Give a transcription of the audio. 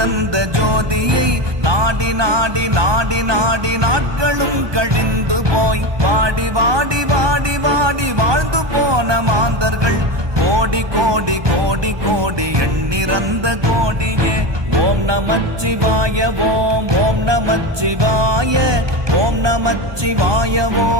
கலந்த ஜோதியை நாடி நாடி நாடி நாடி நாட்களும் கழிந்து போய் வாடி வாடி வாடி வாடி வாழ்ந்து போன மாந்தர்கள் கோடி கோடி கோடி கோடி எண்ணிறந்த கோடியே. ஓம் நமச்சிவாய ஓம் ஓம் நமச்சிவாய ஓம் நமச்சிவாய ஓம்